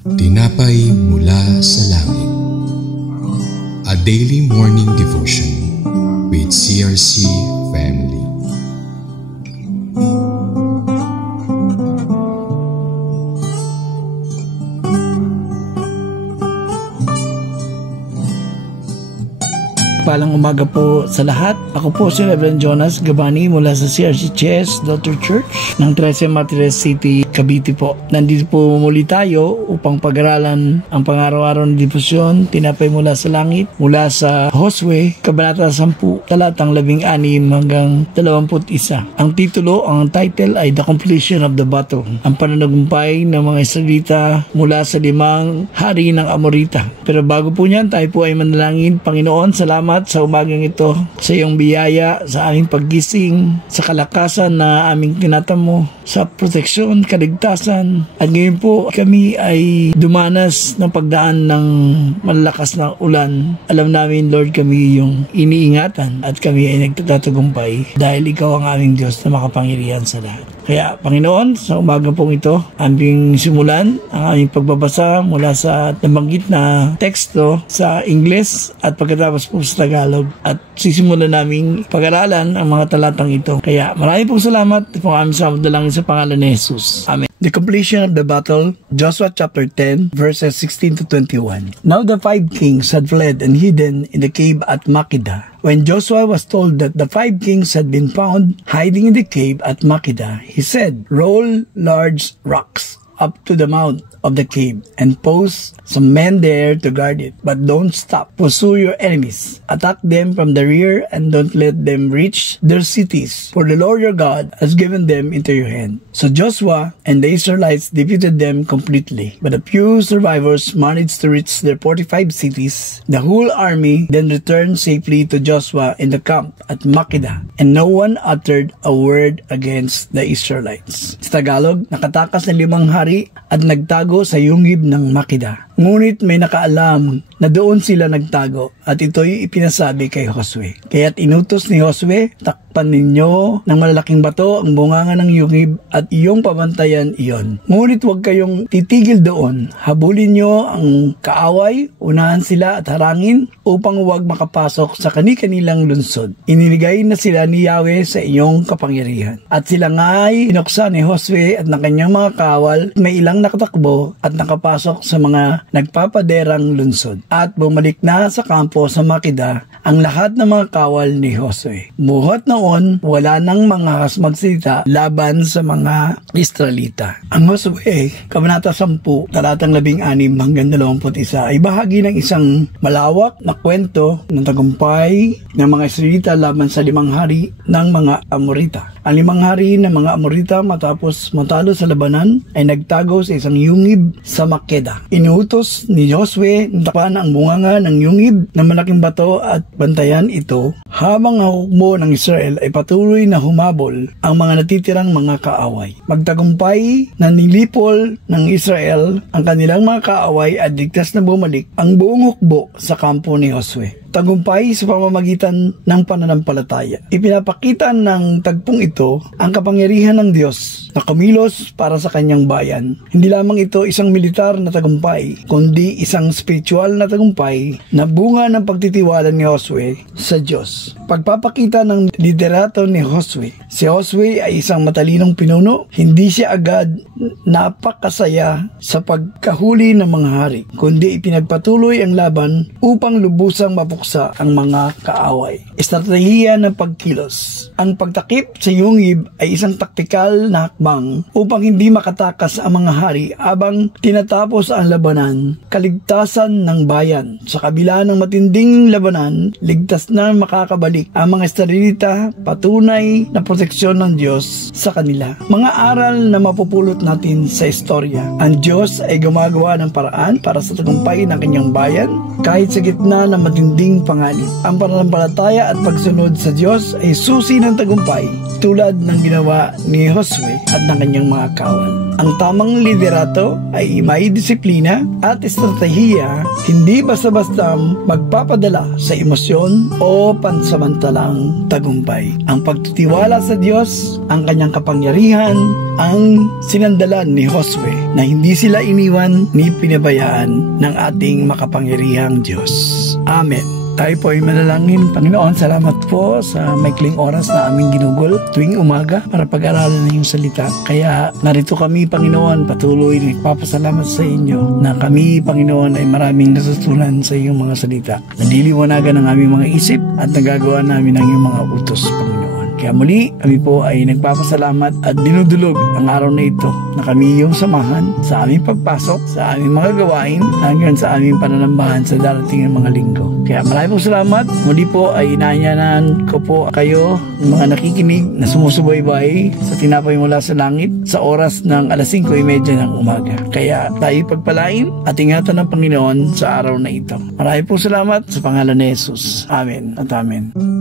Tinapay mula sa langit. A daily morning devotion with CRC Family. Palang umaga po sa lahat. Ako po si Reverend Jonas Gabani mula sa CRC Chess Daughter Church ng 13 Martires City, Cavite po. Nandito po muli tayo upang pag-aralan ang pang-araw-araw na difusyon, Tinapay mula sa langit, mula sa Josue, Kabanata 10, talatang 16 hanggang 21. Ang titulo, ang title ay The Completion of the Battle. Ang pananagumpay ng mga Israelita mula sa 5 hari ng Amorita. Pero bago po niyan, tayo po ay manalangin. Panginoon, salamat sa umagang ito, sa iyong biyaya, sa aming paggising, sa kalakasan na aming tinatamo, sa proteksyon, kaligtasan. At ngayon po kami ay dumanas ng pagdaan ng malalakas na ulan. Alam namin, Lord, kami yung iniingatan at kami ay nagtatagumpay dahil ikaw ang aming Diyos na makapangyarihan sa lahat. Kaya, Panginoon, sa umagang pong ito, aming simulan ang aming pagbabasa mula sa nabanggit na teksto sa Ingles at pagkatapos po sa Tagalog. At sisimulan naming pag-aralan ang mga talatang ito. Kaya, maraming pong salamat po aming samadalangin sa pangalan ni Jesus. Amen. The completion of the battle, Joshua chapter 10, verses 16 to 21. Now the 5 kings had fled and hidden in the cave at Makkedah. When Joshua was told that the 5 kings had been found hiding in the cave at Makkedah, he said, "Roll large rocks up to the mouth of the cave and post some men there to guard it. But don't stop. Pursue your enemies. Attack them from the rear and don't let them reach their cities. For the Lord your God has given them into your hand." So Joshua and the Israelites defeated them completely. But a few survivors managed to reach their 45 cities. The whole army then returned safely to Joshua in the camp at Makkedah, and no one uttered a word against the Israelites. Sa Tagalog, nakatakas ng 5 hari at nagtago sa yungib ng Makkedah. Ngunit may nakaalam na doon sila nagtago at ito'y ipinasabi kay Josue. Kaya't inutos ni Josue, takpan ninyo ng malalaking bato ang bunganga ng yungib at iyong pabantayan iyon. Ngunit huwag kayong titigil doon. Habulin nyo ang kaaway, unahan sila at harangin upang huwag makapasok sa kani-kanilang lunsod. Iniligay na sila ni Yahweh sa iyong kapangyarihan. At sila nga'y pinuksa ni Josue at ng kanyang mga kawal, may ilang nakatakbo at nakapasok sa mga nagpapaderang lunsod. At bumalik na sa kampo sa Makkedah ang lahat ng mga kawal ni Josue. Buhat noon, wala nang mga magsalita laban sa mga Israelita. Ang Josue, Kabanata 10, talatang 16 hanggang 21 ay bahagi ng isang malawak na kwento ng tagumpay ng mga Israelita laban sa 5 hari ng mga Amorita. Ang 5 hari ng mga Amorita matapos matalo sa labanan ay nagtago sa isang yungib sa Makkedah. Inuutos ni Josue na takpan ang bunganga ng yungib ng malaking bato at bantayan ito habang ang hukbo ng Israel ay patuloy na humabol ang mga natitirang mga kaaway. Magtagumpay na nilipol ng Israel ang kanilang mga kaaway at ligtas na bumalik ang buong hukbo sa kampo ni Josue. Tagumpay sa pamamagitan ng pananampalataya. Ipinapakita ng tagpong ito ang kapangyarihan ng Diyos na kumilos para sa kanyang bayan. Hindi lamang ito isang militar na tagumpay, kundi isang spiritual na tagumpay na bunga ng pagtitiwala ni Josue sa Diyos. Pagpapakita ng liderato ni Josue. Si Josue ay isang matalinong pinuno. Hindi siya agad napakasaya sa pagkahuli ng mga hari, kundi ipinagpatuloy ang laban upang lubusang mapuksa ang mga kaaway. Estratehiya ng pagkilos. Ang pagtakip sa yungib ay isang taktikal na hakbang upang hindi makatakas ang mga hari habang tinatapos ang labanan. Kaligtasan ng bayan. Sa kabila ng matinding labanan, ligtas na makakabalik ang mga Israelita, patunay na proteksyon ng Diyos sa kanila. Mga aral na mapupulot natin sa istorya. Ang Diyos ay gumagawa ng paraan para sa tagumpay ng kanyang bayan kahit sa gitna ng matinding panganib. Ang pananampalataya at pagsunod sa Diyos ay susi ng tagumpay tulad ng ginawa ni Josue at ng kanyang mga kawal. Ang tamang liderato ay may disiplina at estratehiya, hindi basta-basta magpapadala sa emosyon o pansamantalang tagumpay. Ang pagtitiwala sa sa Diyos ang kanyang kapangyarihan ang sinandalan ni Josue na hindi sila iniwan ni pinabayaan ng ating makapangyarihang Diyos. Amen. Tayo po ay manalangin. Panginoon, salamat po sa maikling oras na aming ginugol tuwing umaga para pag-aralan ng iyong salita. Kaya narito kami, Panginoon, patuloy nagpapasalamat sa inyo na kami, Panginoon, ay maraming natutunan sa iyong mga salita. Naliliwanagan ang aming mga isip at nagagawa namin ang iyong mga utos, Panginoon. Kaya muli, kami po ay nagpapasalamat at dinudulog ang araw na ito na kami iyong samahan sa aming pagpasok, sa aming mga gawain, hanggang sa aming pananambahan sa darating ng mga linggo. Kaya maraming po salamat. Muli po ay inaanyanan ko po kayo, mga nakikinig na sumusubaybay sa Tinapay Mula sa Langit sa oras ng 5:30 ng umaga. Kaya tayo pagpalain at ingatan ng Panginoon sa araw na ito. Maraming po salamat sa pangalan ni Jesus. Amen at amen.